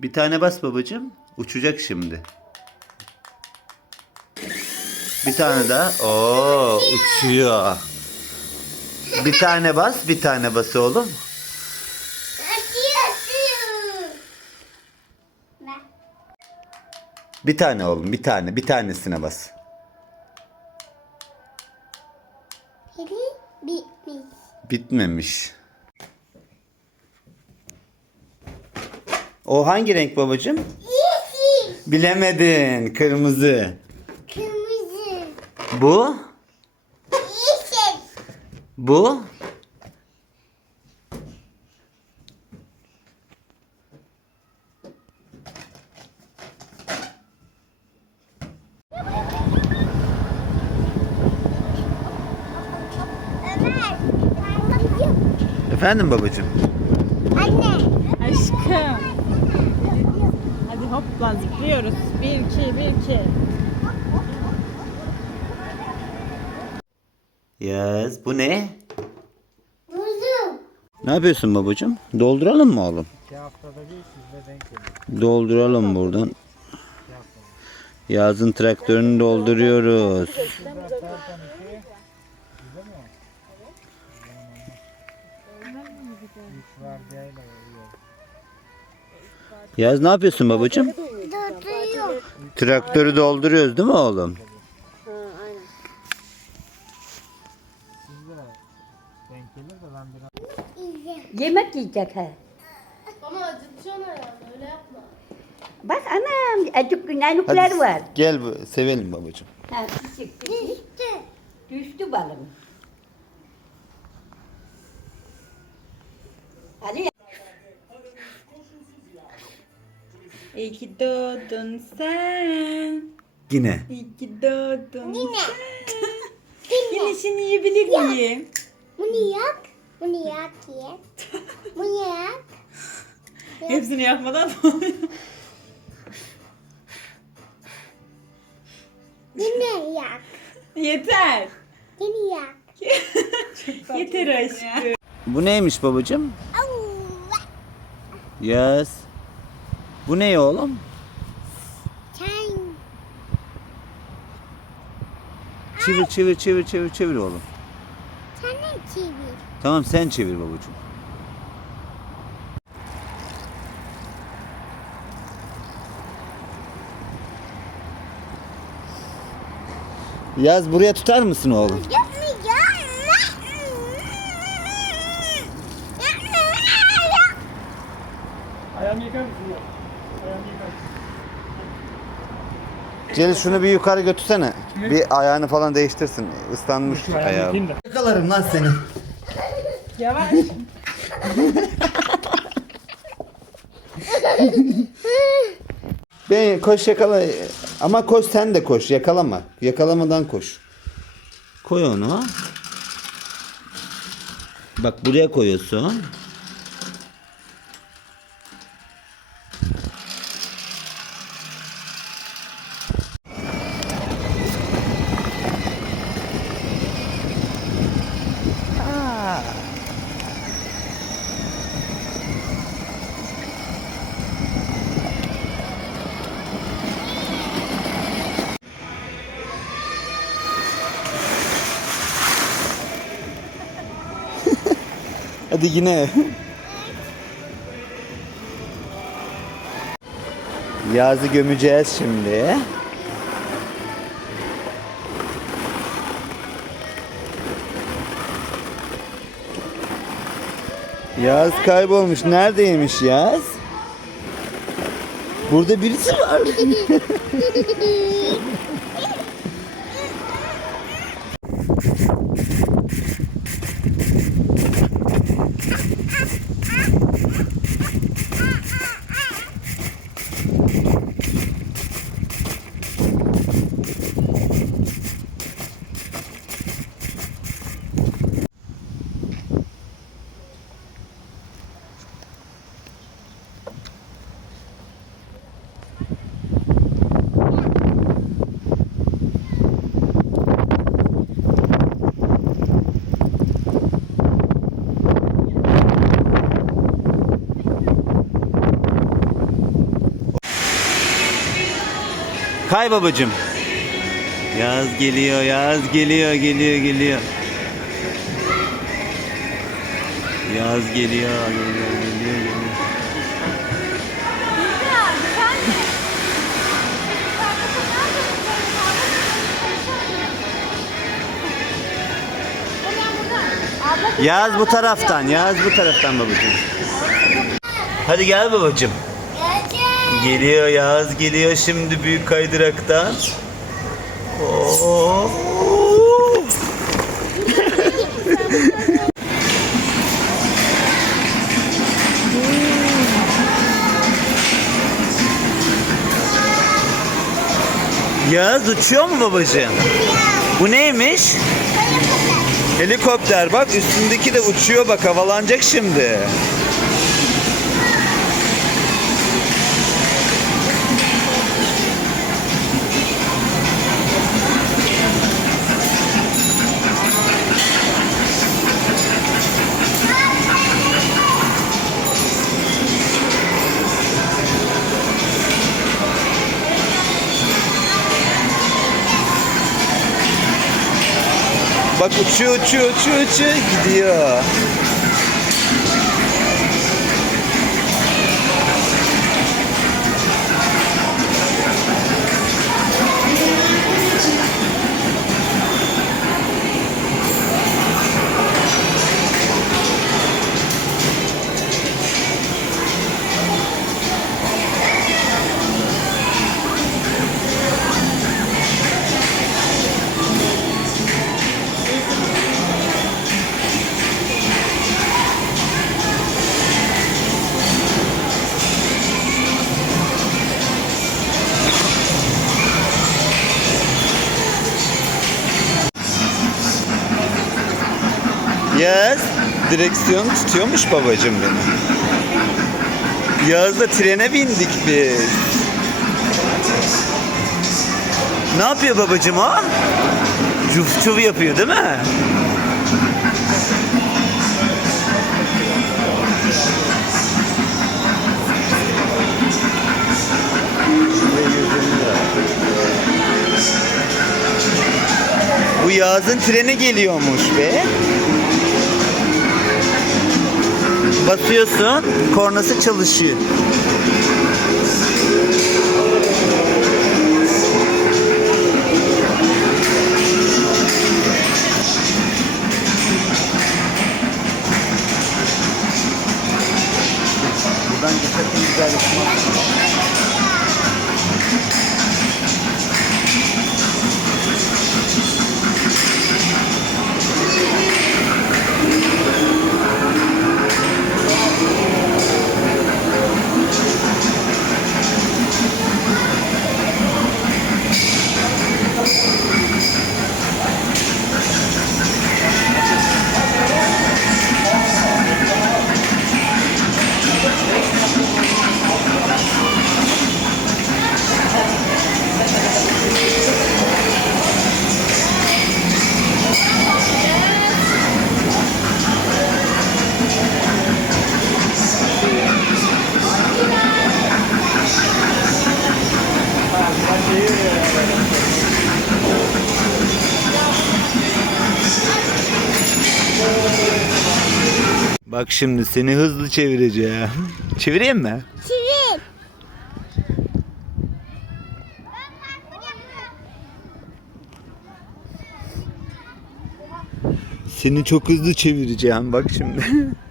Bir tane bas babacığım. Uçacak şimdi. Bir tane daha. Oo uçuyor. Bir tane bas, bir tane bas oğlum. Bir tane oğlum, bir tane, bir tanesine bas. Bitmiş. Bitmemiş. O hangi renk babacığım? Yeşil. Bilemedin. Kırmızı. Kırmızı. Bu? Yeşil. Bu? Ömer. Efendim babacığım? Anne. Aşkım. Hopla zıplıyoruz. Bir iki bir iki. Yaz. Bu ne? Buzum. Ne yapıyorsun babacığım? Dolduralım mı oğlum? İki haftada bir sizde denk geliyor. Dolduralım buradan. Yazın traktörünü dolduruyoruz. Yaz ne yapıyorsun babacığım? Duduyor. Traktörü dolduruyoruz değil mi oğlum? Yemek yiyecek ha. Ama acıtacaksın ayağını öyle yapma. Bak anam acık günahlıklar var. Gel bu- sevelim babacığım. Ha, küçük, küçük. Düştü. Düştü balım. Ali İyi ki doğdun sen. Yine. İyi ki doğdun Yine. Yine şunu yiyebilir miyim? Bunu yak. Bunu yak ye. Bunu yak. Hepsini yapmadan Yine yak. Yeter. Yine yak. Yeter aşkım. Bu neymiş babacığım? Yaz. Bu ne oğlum? Sen. Çevir çevir çevir çevir çevir oğlum. Sen çevir? Tamam sen çevir babacığım. Yaz buraya tutar mısın oğlum? Ayağımı yıkar mısın ya? Celil şunu bir yukarı götürsene. Bir ayağını falan değiştirsin. Islanmış ayağı. Yakalarım lan seni. Yavaş. Ben koş yakala. Ama koş sen de koş. Yakalama. Yakalamadan koş. Koy onu. Bak buraya koyuyorsun. Hadi yine. Yazı gömeceğiz şimdi. Yaz kaybolmuş. Neredeymiş Yaz? Burada birisi var. Kay babacım. Yaz geliyor, yaz geliyor, geliyor, geliyor. Yaz geliyor, geliyor, geliyor, geliyor. Yaz bu taraftan, yaz bu taraftan babacığım. Hadi gel babacığım. Geliyor yaz geliyor şimdi büyük kaydıraktan. Oo. Yaz uçuyor mu babacığım? Bu neymiş? Helikopter bak üstündeki de uçuyor bak havalanacak şimdi. Bak uçuyor uçuyor uçuyor uçuyor gidiyor. Yaz direksiyon tutuyormuş babacım benim. Yazda trene bindik biz. Ne yapıyor babacım o? Cuf cuf yapıyor değil mi? Bu yazın treni geliyormuş be. Basıyorsun, kornası çalışıyor. Buradan geçerken güzel bir Bak şimdi seni hızlı çevireceğim. Çevireyim mi? Çivil. Seni çok hızlı çevireceğim bak şimdi.